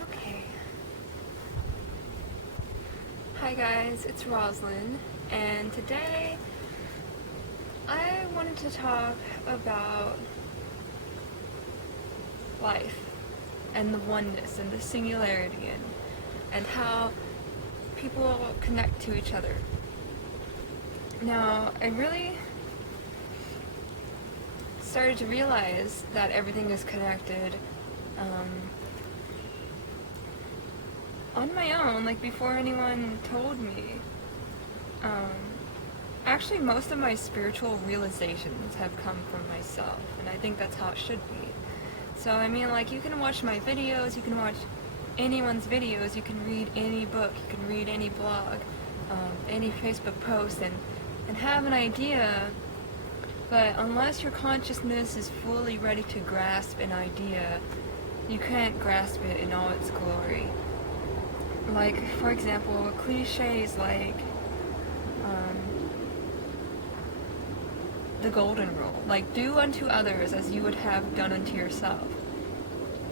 Okay. Hi guys, it's Roslyn, and today I wanted to talk about life and the oneness and the singularity and how people connect to each other. Now, I really started to realize that everything is connected on my own, like before anyone told me. Actually, most of my spiritual realizations have come from myself, and I think that's how it should be. So, I mean, like, you can watch my videos, you can watch anyone's videos, you can read any book, you can read any blog, any Facebook post, and have an idea, but unless your consciousness is fully ready to grasp an idea, you can't grasp it in all its glory. Like, for example, cliches like the golden rule, like, do unto others as you would have done unto yourself.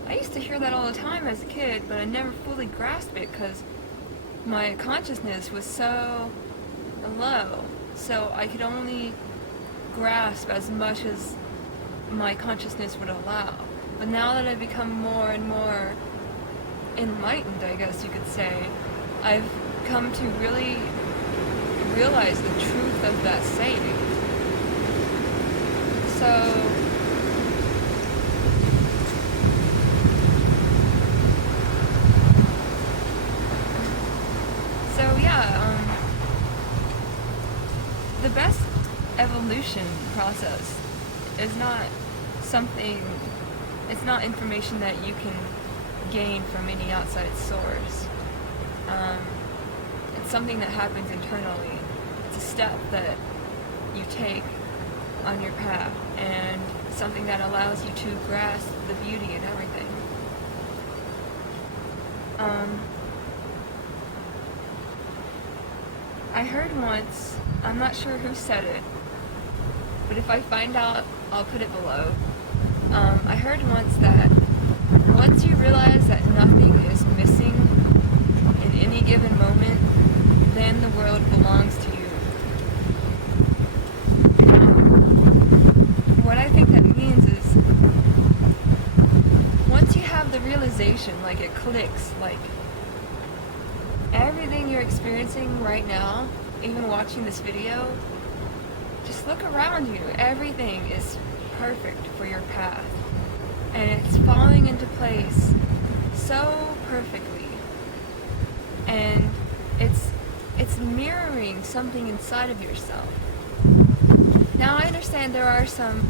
I used to hear that all the time as a kid, but I never fully grasped it because my consciousness was so low, so I could only grasp as much as my consciousness would allow. But now that I've become more and more enlightened, I guess you could say, I've come to really realize the truth of that saying. So yeah, the best evolution process is not something, it's not information that you can gain from any outside source. It's something that happens internally. It's a step that you take on your path, and something that allows you to grasp the beauty in everything. I heard once, I'm not sure who said it, but if I find out, I'll put it below. I heard once that once you realize that nothing is missing in any given moment, then the world belongs to you. What I think that means is, once you have the realization, like it clicks, like everything you're experiencing right now, even watching this video, just look around you. Everything is perfect for your path, and it's falling into place so perfectly, and it's mirroring something inside of yourself. Now, I understand there are some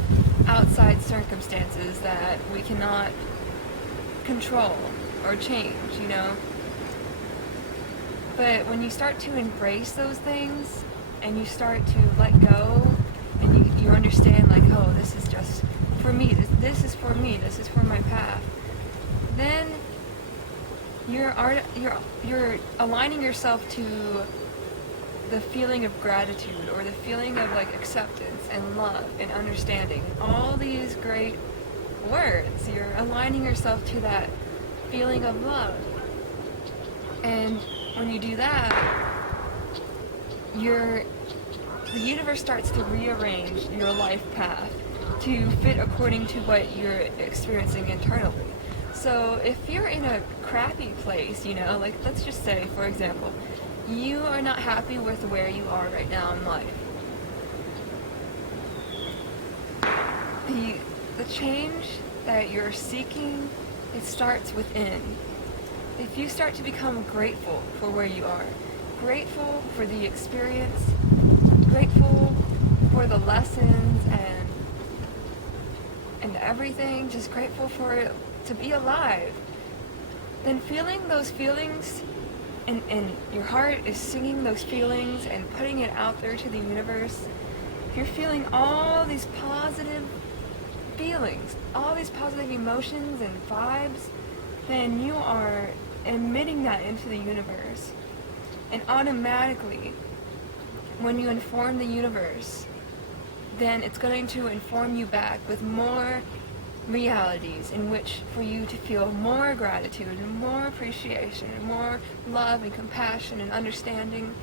outside circumstances that we cannot control or change, you know, but when you start to embrace those things and you start to let go, and you understand, like, oh, this is just for me, this is for me, this is for my path, then you're aligning yourself to the feeling of gratitude, or the feeling of, like, acceptance and love and understanding. All these great words, you're aligning yourself to that feeling of love. And when you do that, the universe starts to rearrange your life path to fit according to what you're experiencing internally. So if you're in a crappy place, you know, like, let's just say, for example, you are not happy with where you are right now in life. The change that you're seeking, it starts within. If you start to become grateful for where you are, grateful for the experience, grateful for the lessons and everything, just grateful to be alive, then feeling those feelings, and your heart is singing those feelings and putting it out there to the universe, if you're feeling all these positive feelings, all these positive emotions and vibes, then you are emitting that into the universe. And automatically, when you inform the universe, then it's going to inform you back with more realities in which for you to feel more gratitude and more appreciation and more love and compassion and understanding.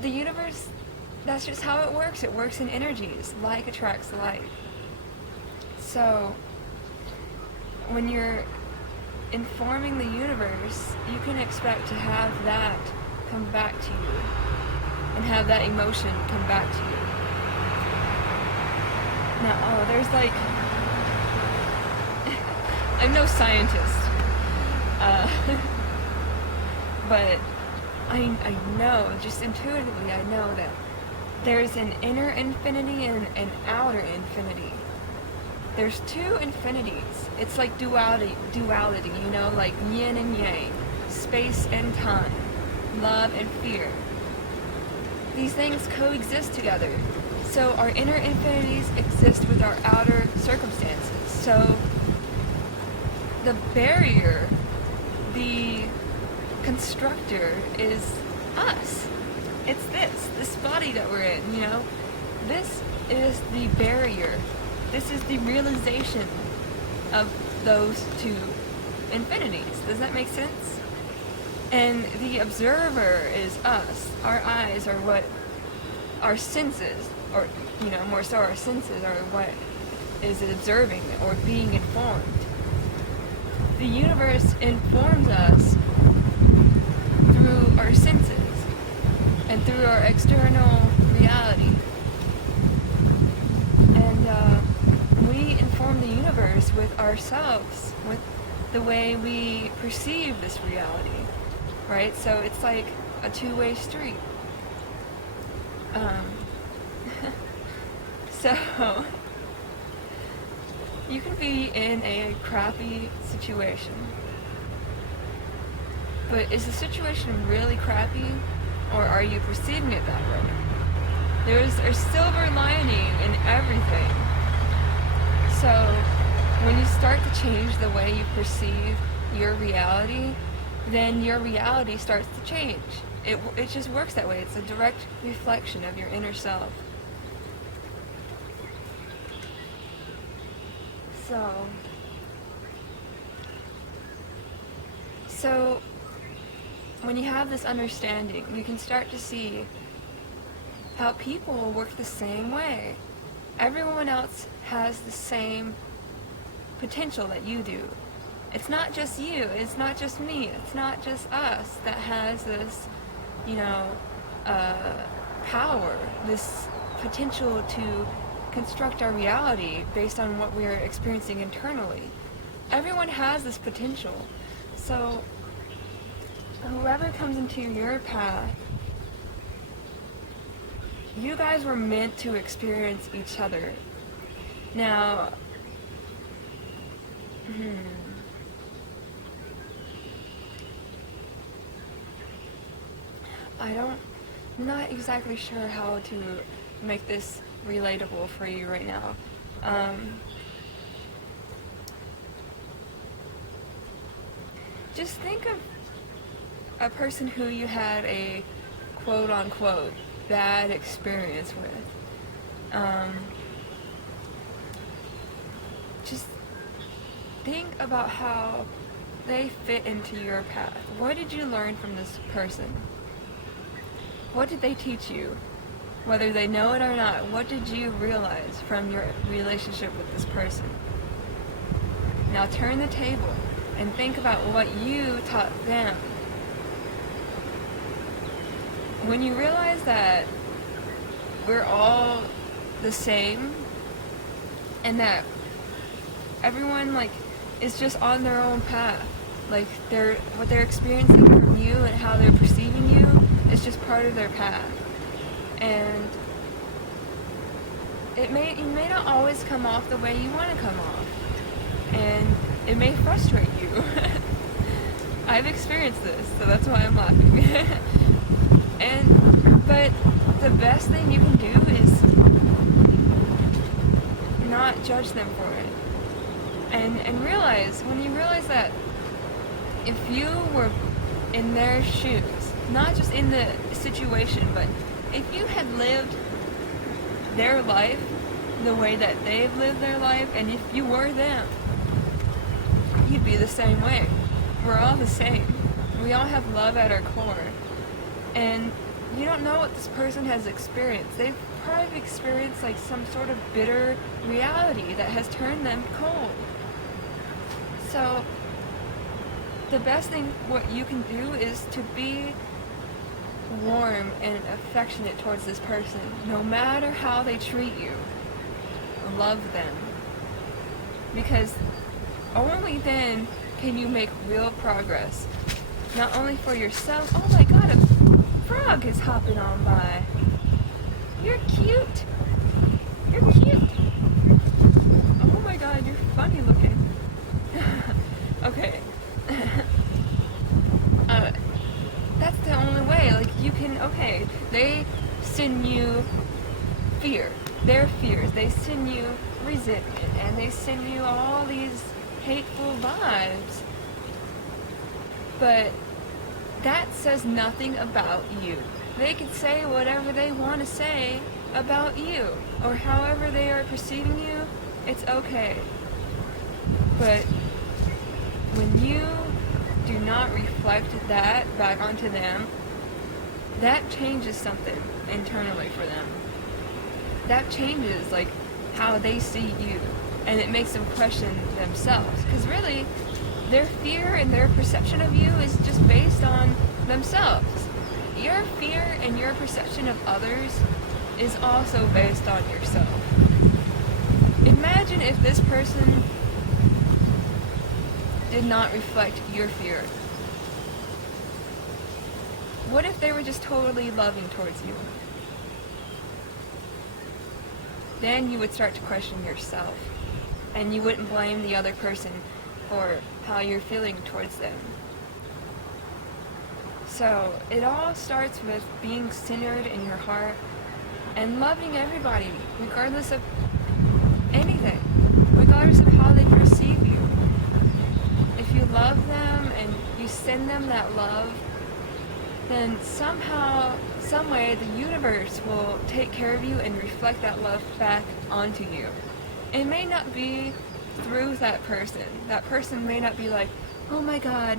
The universe, that's just how it works. It works in energies. Like attracts like. So when you're informing the universe, you can expect to have that come back to you and have that emotion come back to you. Now, there's like, I'm no scientist, but I know, just intuitively, I know that there's an inner infinity and an outer infinity. There's two infinities. It's like duality, you know, like yin and yang, space and time, love and fear. These things coexist together. So our inner infinities exist with our outer circumstances. So the barrier, the constructor is us. It's this body that we're in, you know. This is the barrier. This is the realization of those two infinities. Does that make sense? And the observer is us. Our eyes are what our senses, or, you know, more so our senses are what is observing or being informed. The universe informs us through our senses and through our external reality. And we inform the universe with ourselves, with the way we perceive this reality, right? So it's like a two-way street. So you can be in a crappy situation, but is the situation really crappy, or are you perceiving it that way? There's a silver lining in everything. So when you start to change the way you perceive your reality, then your reality starts to change. It just works that way. It's a direct reflection of your inner self. So when you have this understanding, you can start to see how people work the same way. Everyone else has the same potential that you do. It's not just you, it's not just me, it's not just us that has this, you know, power, this potential to construct our reality based on what we're experiencing internally. Everyone has this potential. So whoever comes into your path, you guys were meant to experience each other. Now, I'm not exactly sure how to make this relatable for you right now. Just think of a person who you had a quote-unquote bad experience with. Just think about how they fit into your path. What did you learn from this person? What did they teach you? Whether they know it or not, what did you realize from your relationship with this person? Now turn the table and think about what you taught them. When you realize that we're all the same and that everyone is just on their own path, what they're experiencing from you and how they're perceiving you is just part of their path. And you may not always come off the way you want to come off, and it may frustrate you. I've experienced this, so that's why I'm laughing. But the best thing you can do is not judge them for it, and realize, when you realize that if you were in their shoes, not just in the situation, but if you had lived their life, the way that they've lived their life, and if you were them, you'd be the same way. We're all the same. We all have love at our core. And you don't know what this person has experienced. They've probably experienced like some sort of bitter reality that has turned them cold. So the best thing what you can do is to be warm and affectionate towards this person, no matter how they treat you. Love them, because only then can you make real progress, not only for yourself. Oh my god, a frog is hopping on by. You're cute. You're cute. Oh my god, you're funny looking. Okay. That's the only way. Like, you can, okay, they send you fear, their fears. They send you resentment, and they send you all these hateful vibes. But that says nothing about you. They can say whatever they want to say about you, or however they are perceiving you. It's okay. But when you do not reflect that back onto them, that changes something internally for them. That changes like how they see you, and it makes them question themselves, because really their fear and their perception of you is just based on themselves. Your fear and your perception of others is also based on yourself. Imagine if this person did not reflect your fear. What if they were just totally loving towards you? Then you would start to question yourself, and you wouldn't blame the other person for how you're feeling towards them. So it all starts with being centered in your heart and loving everybody, regardless of anything, regardless of how they perceive you. If you love them and you send them that love, then somehow, some way, the universe will take care of you and reflect that love back onto you. It may not be through that person. That person may not be like, oh my god,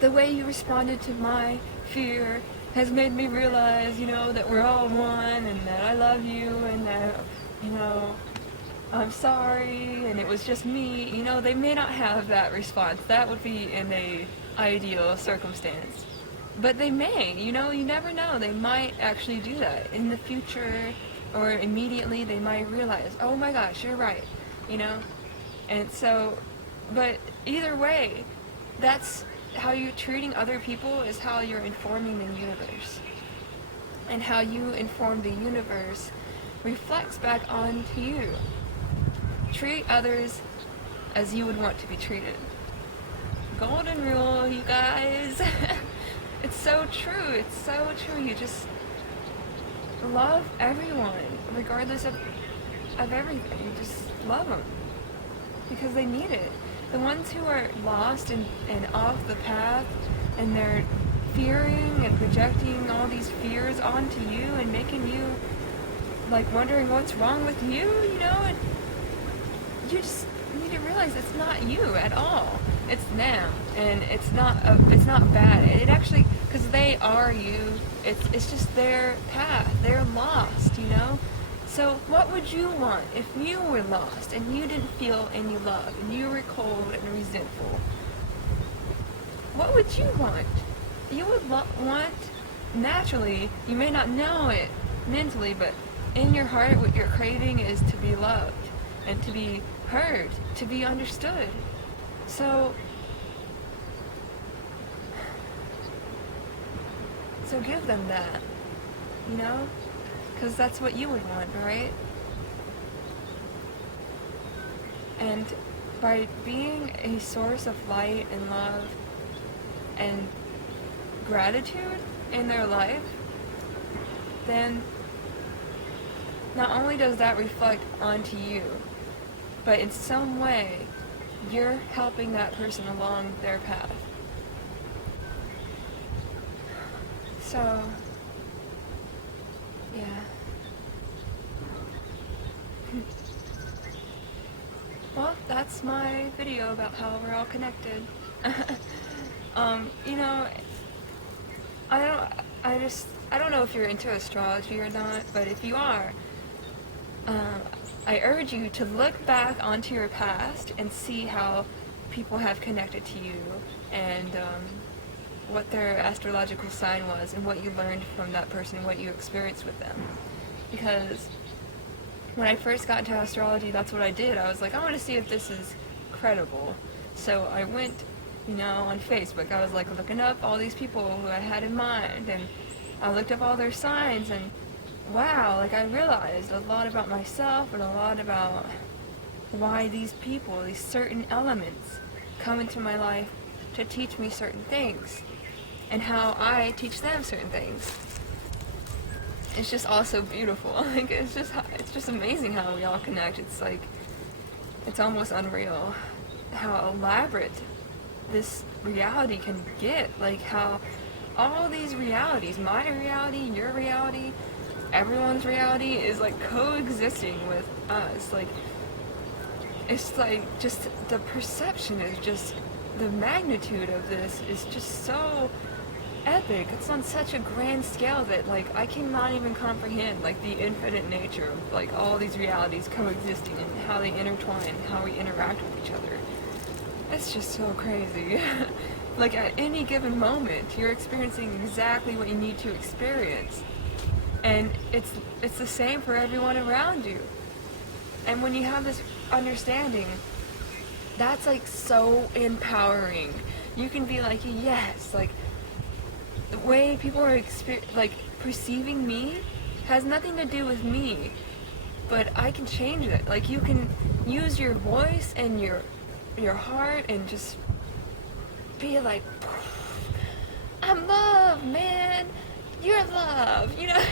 the way you responded to my fear has made me realize, that we're all one, and that I love you, and that, I'm sorry, and it was just me. They may not have that response. That would be in a ideal circumstance. But they may, you never know. They might actually do that in the future, or immediately they might realize, oh my gosh, you're right, And so, but either way, that's how you're treating other people is how you're informing the universe. And how you inform the universe reflects back onto you. Treat others as you would want to be treated. Golden rule, you guys. It's so true. It's so true. You just love everyone, regardless of everything. You just love them because they need it. The ones who are lost and off the path, and they're fearing and projecting all these fears onto you and making you like wondering what's wrong with you, and you just need to realize it's not you at all. It's them, and it's not bad. It actually, because they are you. It's just their path. They're lost, So what would you want if you were lost and you didn't feel any love and you were cold and resentful? What would you want? You would want, naturally, you may not know it mentally, but in your heart what you're craving is to be loved and to be heard, to be understood. So give them that, because that's what you would want, right? And by being a source of light and love and gratitude in their life, then not only does that reflect onto you, but in some way you're helping that person along their path. So, yeah. that's my video about how we're all connected. You know, I don't know if you're into astrology or not, but if you are, I urge you to look back onto your past and see how people have connected to you, and what their astrological sign was, and what you learned from that person, what you experienced with them. Because when I first got into astrology, that's what I did. I was like, I want to see if this is credible. So I went, you know, on Facebook. I was like looking up all these people who I had in mind, and I looked up all their signs, and wow, like I realized a lot about myself and a lot about why these people, these certain elements, come into my life to teach me certain things, and how I teach them certain things. It's just all so beautiful. Like it's just amazing how we all connect. It's like, it's almost unreal how elaborate this reality can get. Like how all these realities, my reality, your reality, everyone's reality is like coexisting with us. Like it's like just the perception is just, the magnitude of this is just so epic. It's on such a grand scale that like I cannot even comprehend like the infinite nature of like all these realities coexisting and how they intertwine and how we interact with each other. It's just so crazy. Like at any given moment you're experiencing exactly what you need to experience, and it's the same for everyone around you. And when you have this understanding, that's like so empowering. You can be like, yes, like the way people are perceiving me has nothing to do with me, but I can change it. Like you can use your voice and your heart and just be like, I'm love, man. You're love. You know,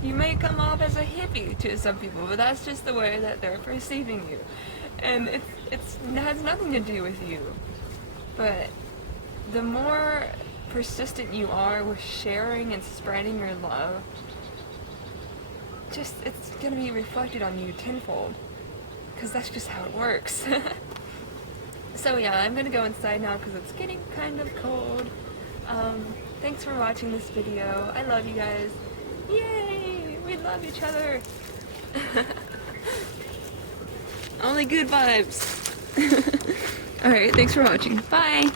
you may come off as a hippie to some people, but that's just the way that they're perceiving you, and it has nothing to do with you. But the more persistent you are with sharing and spreading your love, just it's gonna be reflected on you tenfold, because that's just how it works. So yeah, I'm gonna go inside now because it's getting kind of cold. Thanks for watching this video. I love you guys. Yay! We love each other. Only good vibes. Alright, thanks for watching. Bye!